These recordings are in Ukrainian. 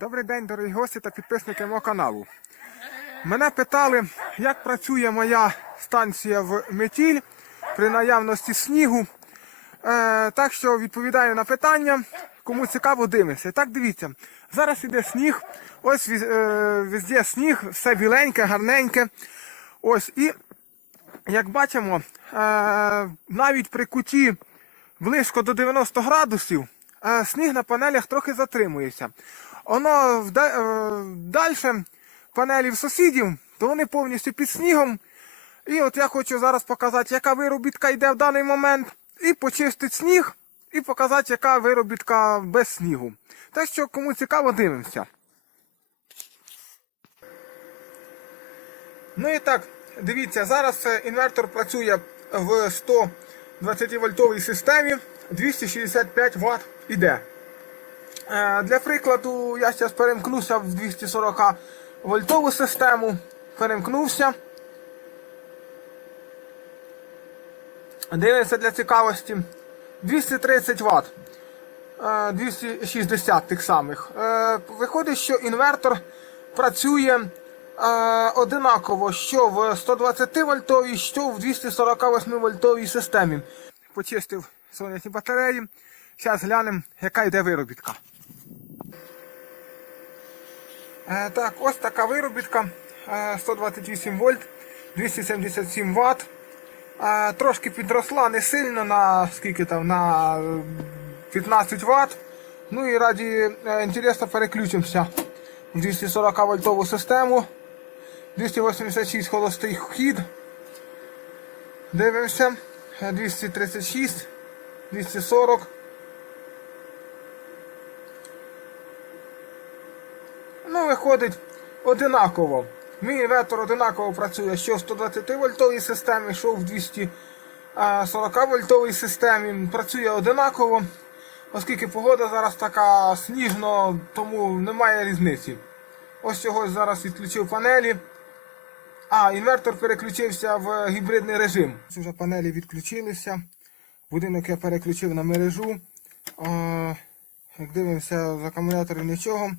Добрий день, дорогі гості та підписники мого каналу. Мене питали, як працює моя станція в метіль при наявності снігу. Е, так що відповідаю на питання. Кому цікаво, дивимося. Так, дивіться, зараз іде сніг. Ось е, везде сніг, все біленьке, гарненьке. Ось і як бачимо, е, навіть при куті близько до 90 градусів е, сніг на панелях трохи затримується. Воно е, далі панелів сусідів, то вони повністю під снігом. І от я хочу зараз показати, яка виробітка йде в даний момент, і почистити сніг, і показати, яка виробітка без снігу. Так що, кому цікаво, дивимося. Ну і так, дивіться, зараз інвертор працює в 120 вольтовій системі, 265 Вт іде. Е, Для прикладу, я зараз перемкнуся в 240 вольтову систему. Перемкнувся. Дивимося для цікавості. 230 Вт. Е, 260 тих самих. Е, Виходить, що інвертор працює е, одинаково, що в 120 вольтовій, що в 248 вольтовій системі. Почистив сонячні батареї. Зараз глянемо, яка йде виробітка. Е, так, ось така виробітка. Е, 128 вольт, 277 Вт. Е, трошки підросла не сильно на скільки там, на е, 15 Вт. Ну і раді е, інтересу переключимося в 240 вольтову систему. 286 холостий хід. Дивимося. Е, 236, 240. Ну, виходить одинаково. Мій інвертор одинаково працює що в 120 вольтовій системі, що в 240 вольтовій системі. Працює одинаково, оскільки погода зараз така сніжно, тому немає різниці. Ось цього зараз відключив панелі. А, інвертор переключився в гібридний режим. Вже панелі відключилися. Будинок я переключив на мережу. Як дивимося, з акумуляторів нічого.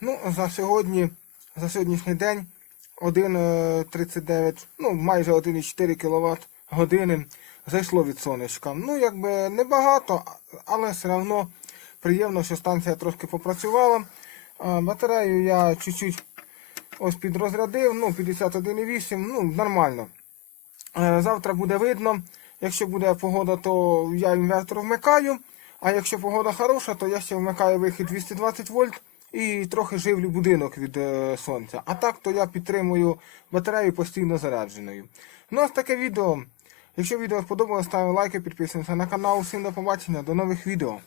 Ну, за сьогодні, за сьогоднішній день 1,39, ну майже 1,4 кВт години зайшло від сонечка. Ну, якби небагато, але все одно приємно, що станція трошки попрацювала. Батарею я чуть-чуть ось підрозрядив, ну 51,8, ну нормально. Е, Завтра буде видно. Якщо буде погода, то я інвертор вмикаю. А якщо погода хороша, то я ще вмикаю вихід 220 вольт і трохи живлю будинок від е, сонця. А так, то я підтримую батарею постійно зарядженою. Ну, ось таке відео. Якщо відео сподобалось, ставимо лайки, підписуємося на канал. Всім до побачення, до нових відео.